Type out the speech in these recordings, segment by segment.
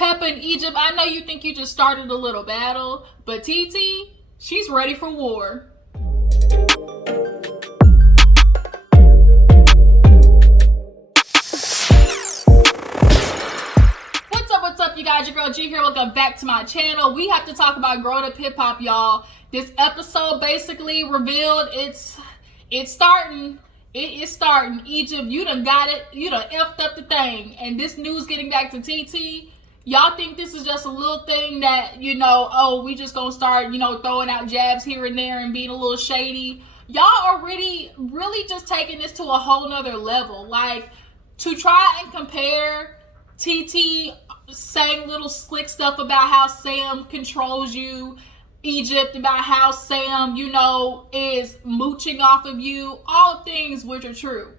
Peppa in Egypt, I know you think you just started a little battle, but TT, she's ready for war. What's up, you guys? Your girl G here. Welcome back to my channel. We have to talk about growing up hip hop, y'all. This episode basically revealed it's starting. It is starting. Egypt, you done got it. You done effed up the thing. And this news getting back to TT. Y'all think this is just a little thing that, we just gonna start, throwing out jabs here and there and being a little shady. Y'all are really just taking this to a whole nother level. Like, to try and compare TT saying little slick stuff about how Sam controls you, Egypt about how Sam, is mooching off of you, all things which are true.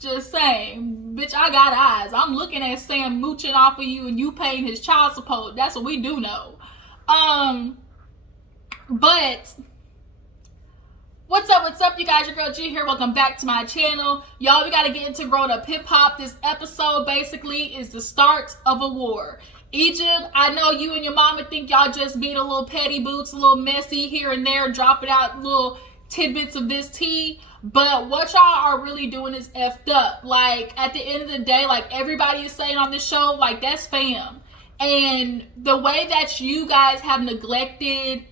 Just saying, bitch, I got eyes. I'm looking at Sam mooching off of you and you paying his child support. That's what we do know. But what's up, you guys? Your girl G here. Welcome back to my channel. Y'all, we gotta get into growing up hip hop. This episode basically is the start of a war. Egypt, I know you and your mama think y'all just being a little petty boots, a little messy here and there, dropping out little tidbits of this tea. But what y'all are really doing is effed up. Like, at the end of the day, like everybody is saying on this show, like, that's fam. And the way that you guys have neglected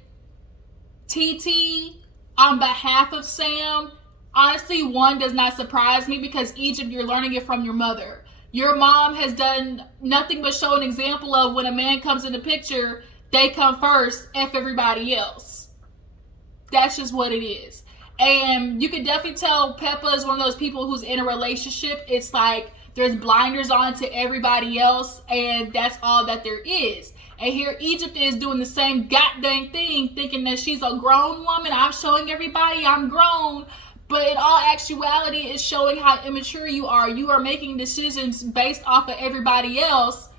TT on behalf of Sam, honestly, one, does not surprise me, because Egypt, you're learning it from your mother. Your mom has done nothing but show an example of when a man comes in the picture, they come first, F everybody else. That's just what it is. And you can definitely tell Peppa is one of those people who's in a relationship. It's like there's blinders on to everybody else, and that's all that there is. And here Egypt is doing the same goddamn thing, thinking that she's a grown woman. I'm showing everybody I'm grown. But in all actuality, it's showing how immature you are. You are making decisions based off of everybody else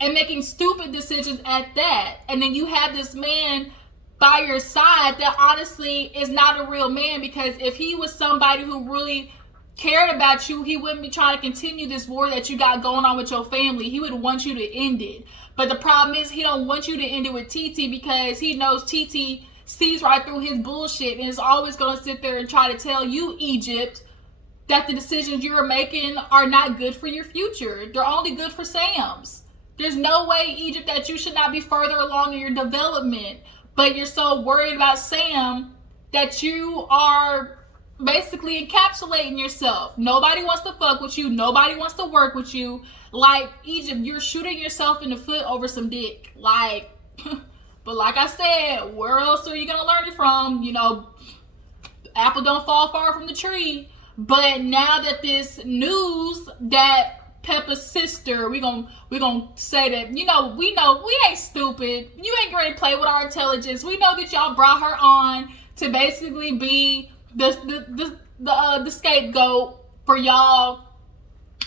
and making stupid decisions at that. And then you have this man by your side that honestly is not a real man, because if he was somebody who really cared about you, he wouldn't be trying to continue this war that you got going on with your family. He would want you to end it. But the problem is, he don't want you to end it with TT, because he knows TT sees right through his bullshit and is always going to sit there and try to tell you, Egypt, that the decisions you are making are not good for your future. They're only good for Sam's. There's no way, Egypt, that you should not be further along in your development, but you're so worried about Sam that you are basically encapsulating yourself. Nobody wants to fuck with you. Nobody wants to work with you. Like, Egypt, you're shooting yourself in the foot over some dick. Like, but like I said, where else are you going to learn it from? Apple don't fall far from the tree. But now that this news that Peppa's sister, we gonna say that, we know we ain't stupid. You ain't going to play with our intelligence. We know that y'all brought her on to basically be the scapegoat for y'all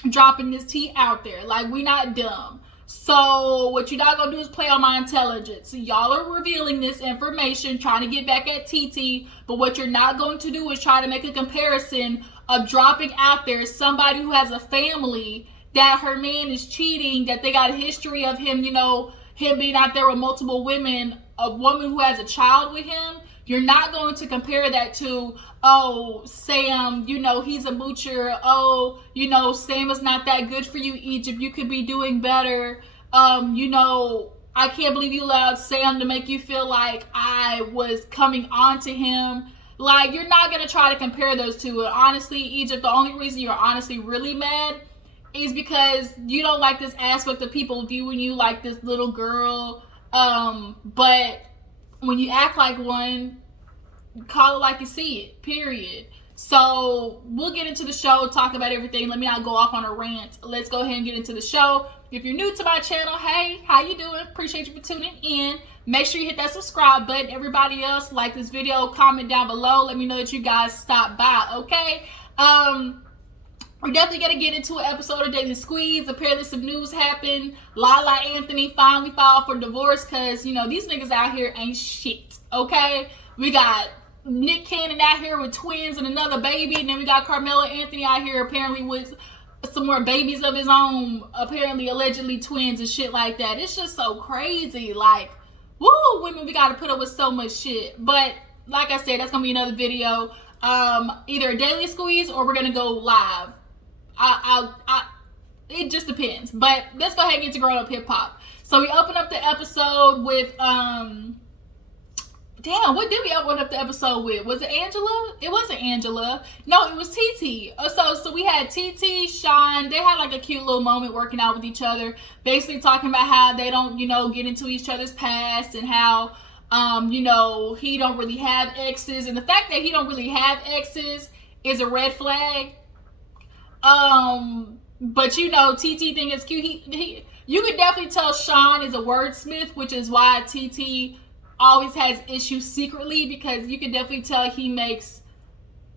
dropping this tea out there. Like, we not dumb. So what you're not gonna do is play on my intelligence. So y'all are revealing this information, trying to get back at TT, but what you're not going to do is try to make a comparison of dropping out there somebody who has a family, that her man is cheating, that they got a history of him, him being out there with multiple women, a woman who has a child with him. You're not going to compare that to, oh, Sam, he's a moocher. Oh, Sam is not that good for you, Egypt. You could be doing better. I can't believe you allowed Sam to make you feel like I was coming on to him. Like, you're not going to try to compare those two. And honestly, Egypt, the only reason you're honestly really mad is because you don't like this aspect of people viewing you like this little girl. But when you act like one, call it like you see it, period. So we'll get into the show, talk about everything. Let me not go off on a rant. Let's go ahead and get into the show. If you're new to my channel, hey, how you doing? Appreciate you for tuning in. Make sure you hit that subscribe button. Everybody else, like this video, comment down below. Let me know that you guys stopped by, okay? We're definitely going to get into an episode of Daily Squeeze. Apparently some news happened. Lala Anthony finally filed for divorce because, these niggas out here ain't shit, okay? We got Nick Cannon out here with twins and another baby, and then we got Carmelo Anthony out here apparently with some more babies of his own, apparently, allegedly twins and shit like that. It's just so crazy. Like, woo, women, we gotta put up with so much shit. But like I said, that's gonna be another video. Either a daily squeeze or we're gonna go live. It just depends. But let's go ahead and get to Grown Up Hip Hop. So we open up the episode with damn, what did we open up the episode with? Was it Angela? It wasn't Angela. No, it was TT. So we had TT, Sean. They had like a cute little moment working out with each other, basically talking about how they don't, get into each other's past, and how, he don't really have exes, and the fact that he don't really have exes is a red flag. But TT think it's cute. You could definitely tell Sean is a wordsmith, which is why TT always has issues secretly, because you can definitely tell he makes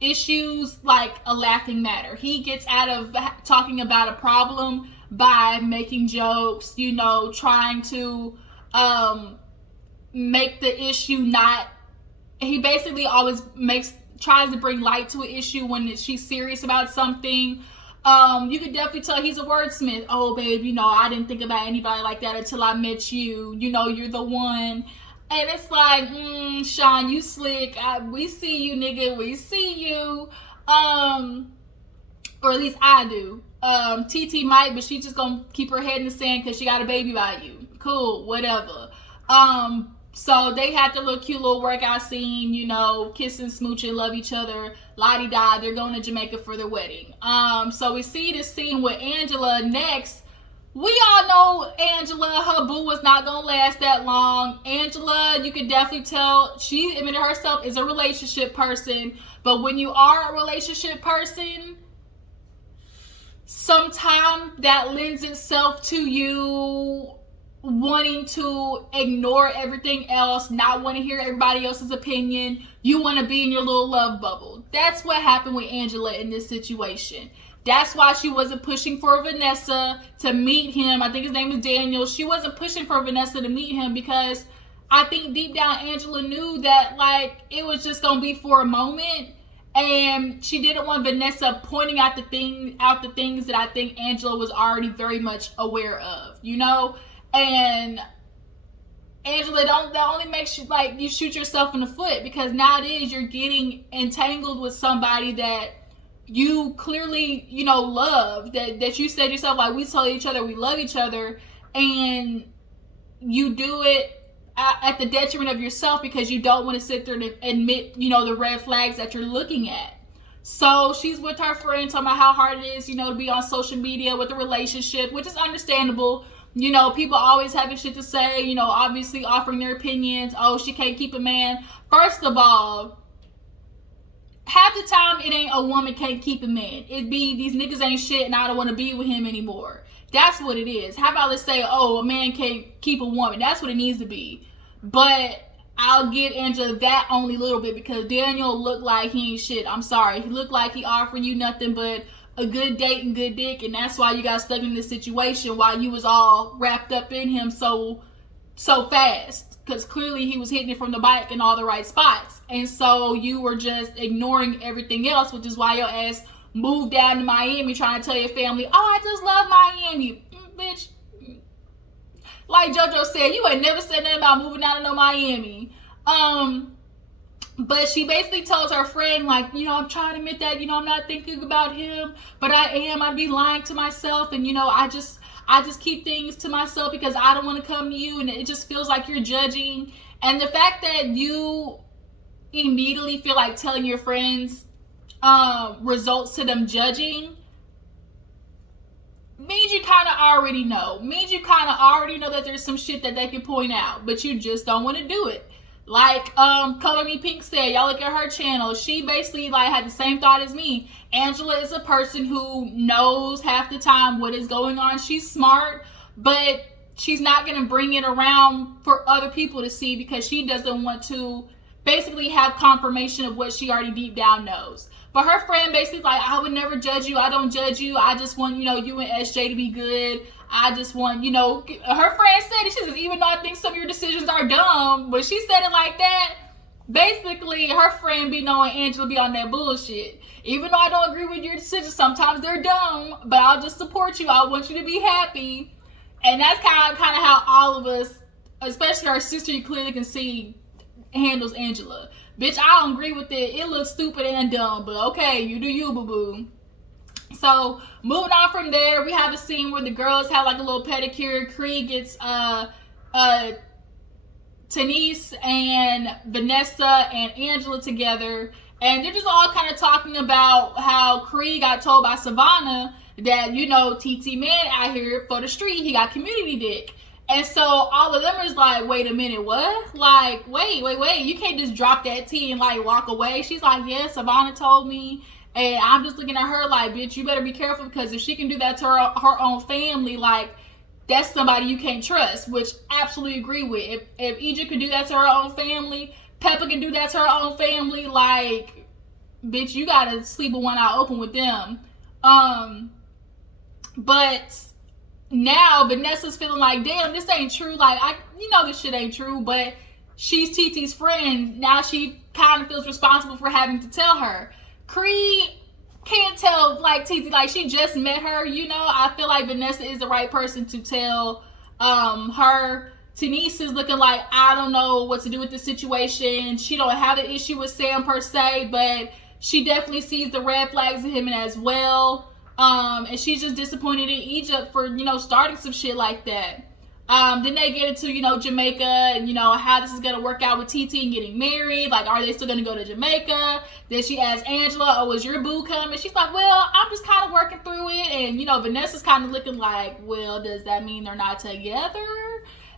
issues like a laughing matter. He gets out of talking about a problem by making jokes, trying to make the issue not. He basically always tries to bring light to an issue when she's serious about something. You could definitely tell he's a wordsmith. Oh, babe, I didn't think about anybody like that until I met you. You're the one. And it's like, Sean, you slick. We see you, nigga. We see you. Or at least I do. TT might, but she just gonna keep her head in the sand because she got a baby by you. Cool, whatever. So they had their cute little workout scene, kissing, smooching, love each other, la-di-da. They're going to Jamaica for their wedding. So we see this scene with Angela next. We all know Angela, her boo was not going to last that long. Angela, you can definitely tell, she admitted herself is a relationship person. But when you are a relationship person, sometimes that lends itself to you wanting to ignore everything else, not want to hear everybody else's opinion. You want to be in your little love bubble. That's what happened with Angela in this situation. That's why she wasn't pushing for Vanessa to meet him. I think his name is Daniel. She wasn't pushing for Vanessa to meet him because I think deep down Angela knew that it was just gonna be for a moment, and she didn't want Vanessa pointing out the things that I think Angela was already very much aware of, And Angela, that only makes you you shoot yourself in the foot, because nowadays you're getting entangled with somebody that you clearly, love, that you said yourself, we tell each other we love each other, and you do it at the detriment of yourself because you don't want to sit there and admit, the red flags that you're looking at. So she's with her friend talking about how hard it is, to be on social media with a relationship, which is understandable. People always having shit to say, obviously offering their opinions. Oh, she can't keep a man. First of all, half the time it ain't a woman can't keep a man. It be these niggas ain't shit and I don't want to be with him anymore. That's what it is. How about let's say, a man can't keep a woman. That's what it needs to be. But I'll give Angela that only a little bit, because Daniel looked like he ain't shit. I'm sorry. He looked like he offered you nothing but a good date and good dick, and that's why you got stuck in this situation while you was all wrapped up in him so fast, because clearly he was hitting it from the bike in all the right spots, and so you were just ignoring everything else, which is why your ass moved down to Miami trying to tell your family, I just love Miami. Bitch, like JoJo said, you ain't never said nothing about moving down to no Miami. But she basically tells her friend, I'm trying to admit that, I'm not thinking about him, but I am. I'd be lying to myself, and, I just keep things to myself because I don't want to come to you, and it just feels like you're judging. And the fact that you immediately feel like telling your friends results to them judging means you kind of already know. Means you kind of already know that there's some shit that they can point out, but you just don't want to do it. Like Color Me Pink said, y'all look at her channel. She basically had the same thought as me. Angela is a person who knows half the time what is going on. She's smart, but she's not going to bring it around for other people to see because she doesn't want to basically have confirmation of what she already deep down knows. But her friend basically I would never judge you. I don't judge you. I just want, you and SJ to be good. I just want, her friend said it. She says, even though I think some of your decisions are dumb, but she said it like that. basically her friend be knowing Angela be on that bullshit. Even though I don't agree with your decisions, sometimes they're dumb, but I'll just support you. I want you to be happy. And that's kind of how all of us, especially our sister, you clearly can see, handles Angela. Bitch, I don't agree with it. It looks stupid and dumb, but okay, you do you, boo-boo. So, moving on from there, we have a scene where the girls have like a little pedicure. Creed gets Tanise and Vanessa and Angela together, and they're just all kind of talking about how Creed got told by Savannah that, you know, TT man out here for the street, he got community dick. And so all of them is like, wait a minute, what? Like, wait, you can't just drop that tea and like walk away. She's like, yeah, Savannah told me. And I'm just looking at her like, bitch, you better be careful, because if she can do that to her own family, like, that's somebody you can't trust, which I absolutely agree with. If Egypt could do that to her own family, Peppa can do that to her own family, like, bitch, you gotta sleep with one eye open with them. But now Vanessa's feeling like, damn, this ain't true. Like, this shit ain't true, but she's TT's friend. Now she kind of feels responsible for having to tell her. Creed can't tell, like, TT, like, she just met her, I feel like Vanessa is the right person to tell her. Tanise is looking like, I don't know what to do with the situation. She don't have an issue with Sam per se, but she definitely sees the red flags in him as well. And she's just disappointed in Egypt for, starting some shit like that. Then they get into, Jamaica and, how this is going to work out with TT and getting married. Like, are they still going to go to Jamaica? Then she asks Angela, oh, is your boo coming? She's like, well, I'm just kind of working through it. And, Vanessa's kind of looking like, well, does that mean they're not together?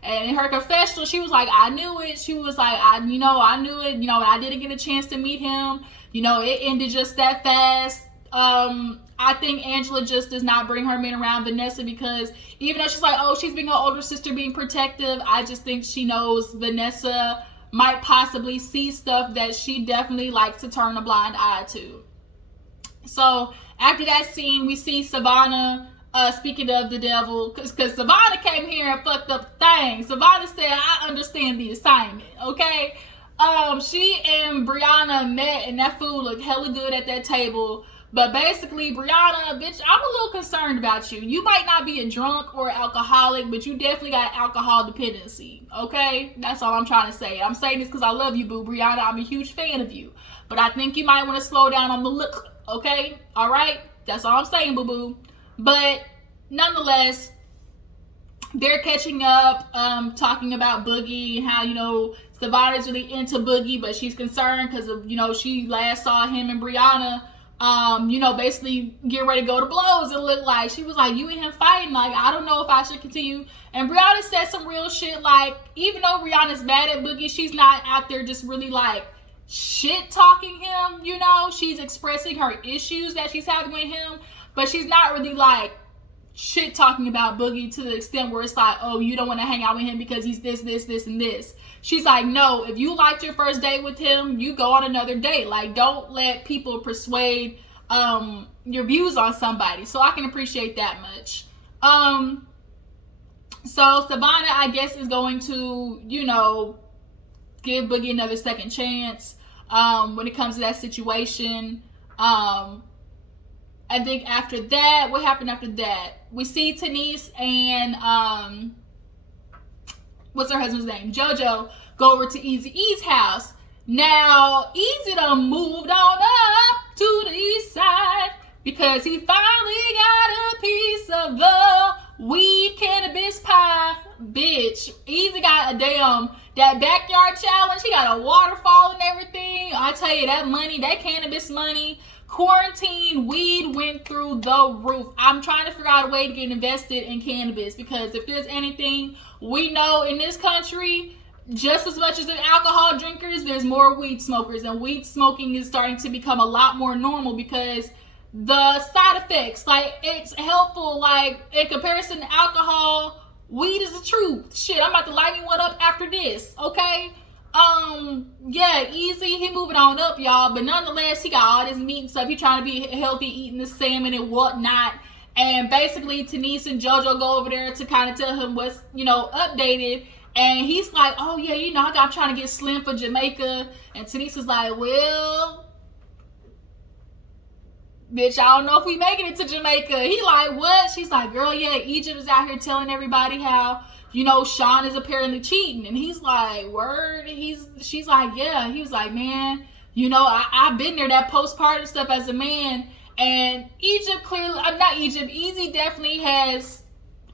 And in her confessional, she was like, I knew it. She was like, I knew it. And I didn't get a chance to meet him. It ended just that fast. I think Angela just does not bring her men around Vanessa, because even though she's like, oh, she's being an older sister, being protective, I just think she knows Vanessa might possibly see stuff that she definitely likes to turn a blind eye to. So after that scene, we see Savannah, speaking of the devil, because Savannah came here and fucked up the thing. Savannah said, I understand the assignment, okay? She and Brianna met, and that food looked hella good at that table. But basically, Brianna, bitch, I'm a little concerned about you. You might not be a drunk or alcoholic, but you definitely got alcohol dependency, okay? That's all I'm trying to say. I'm saying this because I love you, boo. Brianna, I'm a huge fan of you. But I think you might want to slow down on the look, okay? All right? That's all I'm saying, boo-boo. But nonetheless, they're catching up, talking about Boogie and how, Savannah's really into Boogie, but she's concerned because of, she last saw him and Brianna, basically get ready to go to blows. It looked like she was like, you and him fighting, like, I don't know if I should continue. And Brianna said some real shit, like, even though Brianna's mad at Boogie, she's not out there just really like shit talking him, she's expressing her issues that she's having with him, but she's not really like shit talking about Boogie to the extent where it's like, oh, you don't want to hang out with him because he's this, and this. She's like, no, if you liked your first date with him, you go on another date. Like, don't let people persuade your views on somebody. So I can appreciate that much. So Savannah, I guess, is going to, give Boogie another second chance when it comes to that situation. I think after that, what happened after that? We see Tanise and what's her husband's name? JoJo go over to Eazy-E's house. Now, Eazy done moved on up to the east side because he finally got a piece of the weed cannabis pie. Bitch, Eazy got that backyard challenge. He got a waterfall and everything. I tell you, that money, that cannabis money, quarantine weed went through the roof. I'm trying to figure out a way to get invested in cannabis, because if there's anything we know in this country, just as much as the alcohol drinkers, there's more weed smokers, and weed smoking is starting to become a lot more normal because the side effects, like, it's helpful, like, in comparison to alcohol, weed is the truth. Shit, I'm about to light me one up after this, okay? Yeah, Eazy, he moving on up, y'all, but nonetheless, he got all this meat and stuff. He trying to be healthy, eating the salmon and whatnot, and basically Tanise and JoJo go over there to kind of tell him what's, updated, And he's like, oh yeah, I'm trying to get slim for Jamaica. And Tanisha's like, well, bitch, I don't know if we making it to Jamaica. He like, what? She's like, girl, yeah, Egypt is out here telling everybody how, Sean is apparently cheating. And he's like, word? She's like, yeah. He was like, man, I've been there, that postpartum stuff as a man. And Egypt clearly, not Egypt, Easy definitely has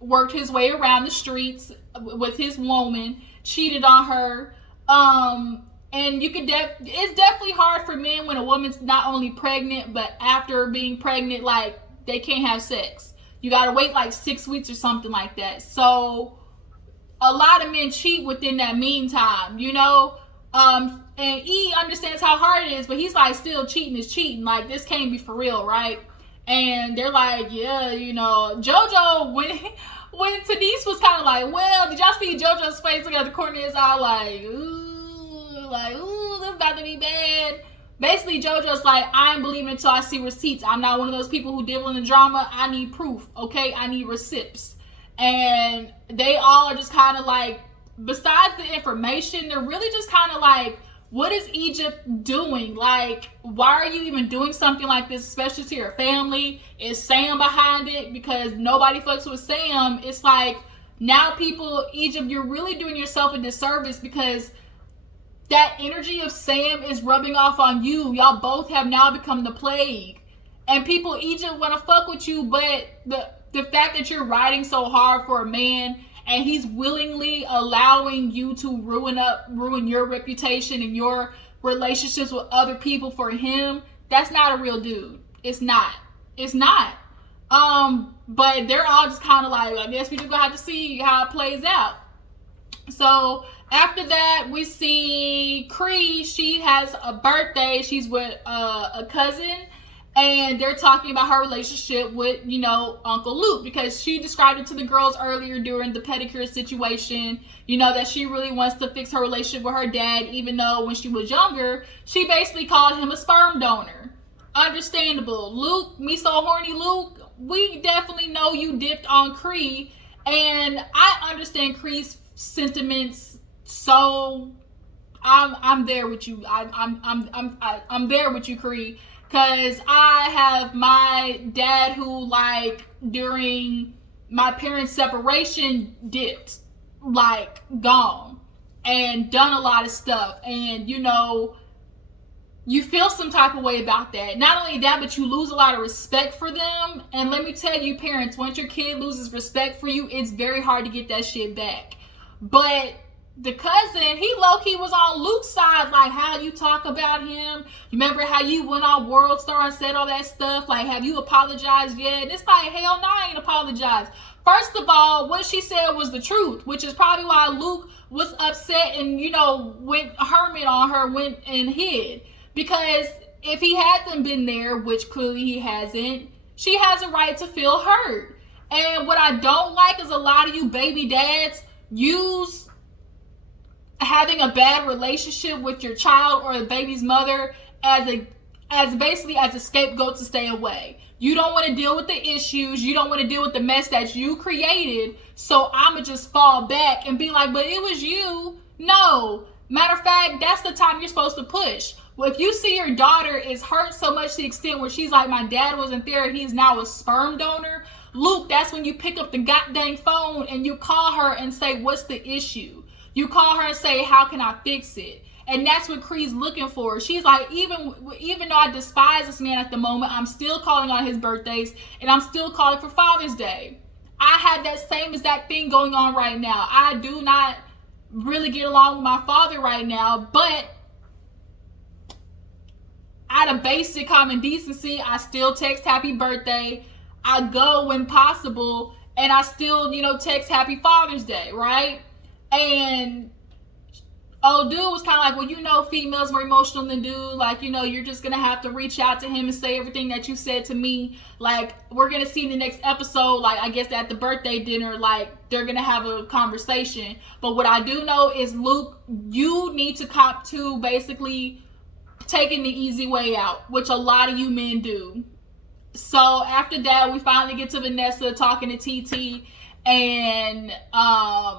worked his way around the streets with his woman, cheated on her. And it's definitely hard for men when a woman's not only pregnant, but after being pregnant, like, they can't have sex. You gotta wait like 6 weeks or something like that. So a lot of men cheat within that meantime, and E understands how hard it is, but he's like, still, cheating is cheating. Like, this can't be for real, right? And they're like, yeah, JoJo, when Denise was kind of like, well, did y'all see JoJo's face looking at the corner of his eye like, ooh, this is about to be bad. Basically, JoJo's like, I ain't believing until I see receipts. I'm not one of those people who dibble in the drama. I need proof, okay? I need receipts. And they all are just kind of like, besides the information, they're really just kind of like, what is Egypt doing? Like, why are you even doing something like this, especially to your family? Is Sam behind it? Because nobody fucks with Sam. It's like, now Egypt, you're really doing yourself a disservice because that energy of Sam is rubbing off on you. Y'all both have now become the plague. And people, Egypt, want to fuck with you, but the fact that you're riding so hard for a man and he's willingly allowing you to ruin your reputation and your relationships with other people for him, that's not a real dude. It's not. But they're all just kind of like, I guess we just gonna have to see how it plays out. So after that, we see Cree. She has a birthday. She's with a cousin. And they're talking about her relationship with, Uncle Luke, because she described it to the girls earlier during the pedicure situation, that she really wants to fix her relationship with her dad, even though when she was younger, she basically called him a sperm donor. Understandable. Luke, me so horny Luke, we definitely know you dipped on Cree, and I understand Cree's sentiments, so I'm there with you. I'm there with you, Cree. Because I have my dad who, like, during my parents' separation, dipped, like, gone, and done a lot of stuff. And, you feel some type of way about that. Not only that, but you lose a lot of respect for them. And let me tell you, parents, once your kid loses respect for you, it's very hard to get that shit back. But the cousin, he low-key was on Luke's side, like, how you talk about him. You remember how you went on World Star and said all that stuff? Like, have you apologized yet? And it's like, hell no, I ain't apologized. First of all, what she said was the truth, which is probably why Luke was upset and, went hermit on her, went and hid. Because if he hasn't been there, which clearly he hasn't, she has a right to feel hurt. And what I don't like is a lot of you baby dads use having a bad relationship with your child or the baby's mother as basically as a scapegoat to stay away. You don't want to deal with the issues. You don't want to deal with the mess that you created. So I'ma just fall back and be like, but it was you. No. Matter of fact, that's the time you're supposed to push. Well, if you see your daughter is hurt so much to the extent where she's like, my dad wasn't there and he's now a sperm donor, Luke, that's when you pick up the goddamn phone and you call her and say, what's the issue? You call her and say, how can I fix it? And that's what Cree's looking for. She's like, even though I despise this man at the moment, I'm still calling on his birthdays and I'm still calling for Father's Day. I have that same exact thing going on right now. I do not really get along with my father right now, but out of basic common decency, I still text happy birthday. I go when possible and I still, text happy Father's Day, right? And old dude was kind of like, well, females more emotional than dude. Like, you're just going to have to reach out to him and say everything that you said to me. Like, we're going to see in the next episode, like, I guess at the birthday dinner, like, they're going to have a conversation. But what I do know is, Luke, you need to cop to basically taking the easy way out, which a lot of you men do. So after that, we finally get to Vanessa talking to TT. And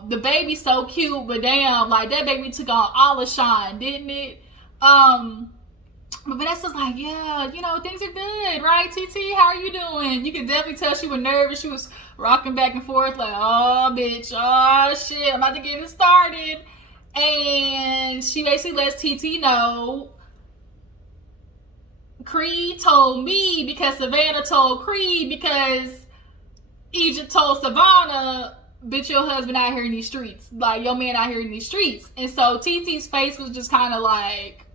the baby's so cute, but damn, like that baby took on all the shine, didn't it? But Vanessa's like, yeah, you know, things are good, right? TT, how are you doing? You can definitely tell she was nervous. She was rocking back and forth like, oh, bitch, oh, shit, I'm about to get it started. And she basically lets TT know, Creed told me because Savannah told Creed because Egypt told Savannah, bitch, your husband out here in these streets. Like, your man out here in these streets. And so TT's face was just kind of like,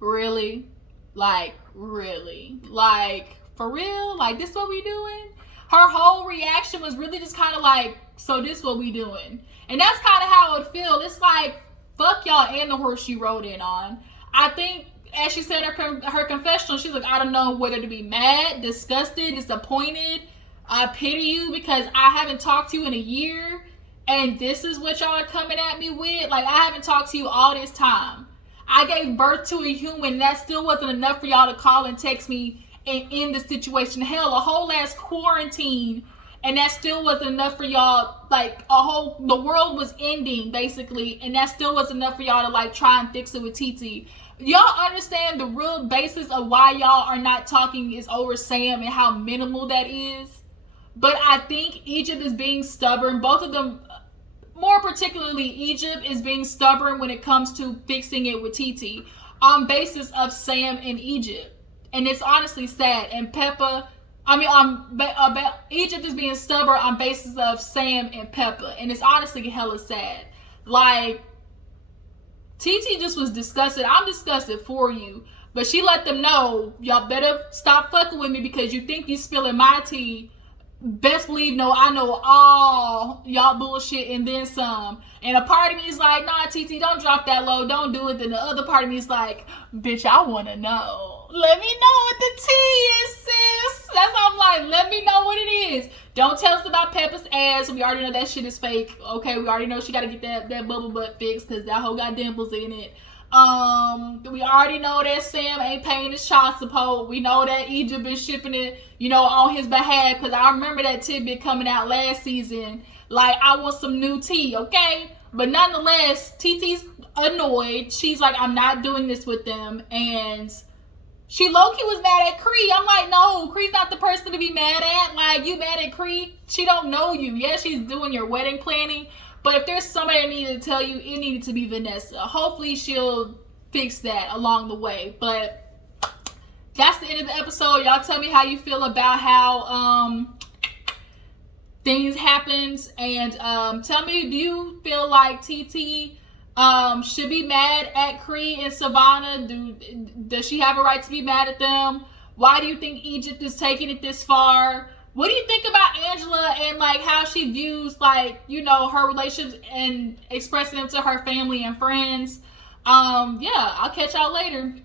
really? Like, really? Like, for real? Like, this what we doing? Her whole reaction was really just kind of like, so this what we doing? And that's kind of how it feel. It's like, fuck y'all and the horse you rode in on. I think, as she said her confessional, she's like, I don't know whether to be mad, disgusted, disappointed. I pity you because I haven't talked to you in a year, and this is what y'all are coming at me with. Like, I haven't talked to you all this time. I gave birth to a human, and that still wasn't enough for y'all to call and text me and end the situation. Hell, a whole ass quarantine, and that still wasn't enough for y'all. Like, the world was ending, basically, and that still wasn't enough for y'all to, like, try and fix it with TT. Y'all understand the real basis of why y'all are not talking is over Sam and how minimal that is? But I think Egypt is being stubborn. Both of them, more particularly Egypt, is being stubborn when it comes to fixing it with TT on basis of Sam and Egypt. And it's honestly sad. And Egypt is being stubborn on basis of Sam and Peppa. And it's honestly hella sad. Like, TT just was disgusted. I'm disgusted for you. But she let them know, y'all better stop fucking with me because you think you spilling my tea. Best believe, no, I know all y'all bullshit and then some. And a part of me is like, nah, TT, don't drop that low. Don't do it. Then the other part of me is like, bitch, I want to know. Let me know what the tea is, sis. That's how I'm like, let me know what it is. Don't tell us about Peppa's ass. We already know that shit is fake. Okay, we already know she got to get that bubble butt fixed because that hoe got dimples in it. We already know that Sam ain't paying his child support. We know that Egypt been shipping it, you know, on his behalf. Because I remember that tidbit coming out last season. Like, I want some new tea, okay? But nonetheless, TT's annoyed. She's like, I'm not doing this with them. And she low-key was mad at Cree. I'm like, no, Cree's not the person to be mad at. Like, you mad at Cree? She don't know you. Yeah, she's doing your wedding planning. But if there's somebody that needed to tell you, it needed to be Vanessa. Hopefully she'll fix that along the way. But that's the end of the episode. Y'all tell me how you feel about how things happened. And tell me, do you feel like TT should be mad at Cree and Savannah? Does she have a right to be mad at them? Why do you think Egypt is taking it this far? What do you think about Angela and, like, how she views, like, you know, her relationships and expressing them to her family and friends? Yeah, I'll catch y'all later.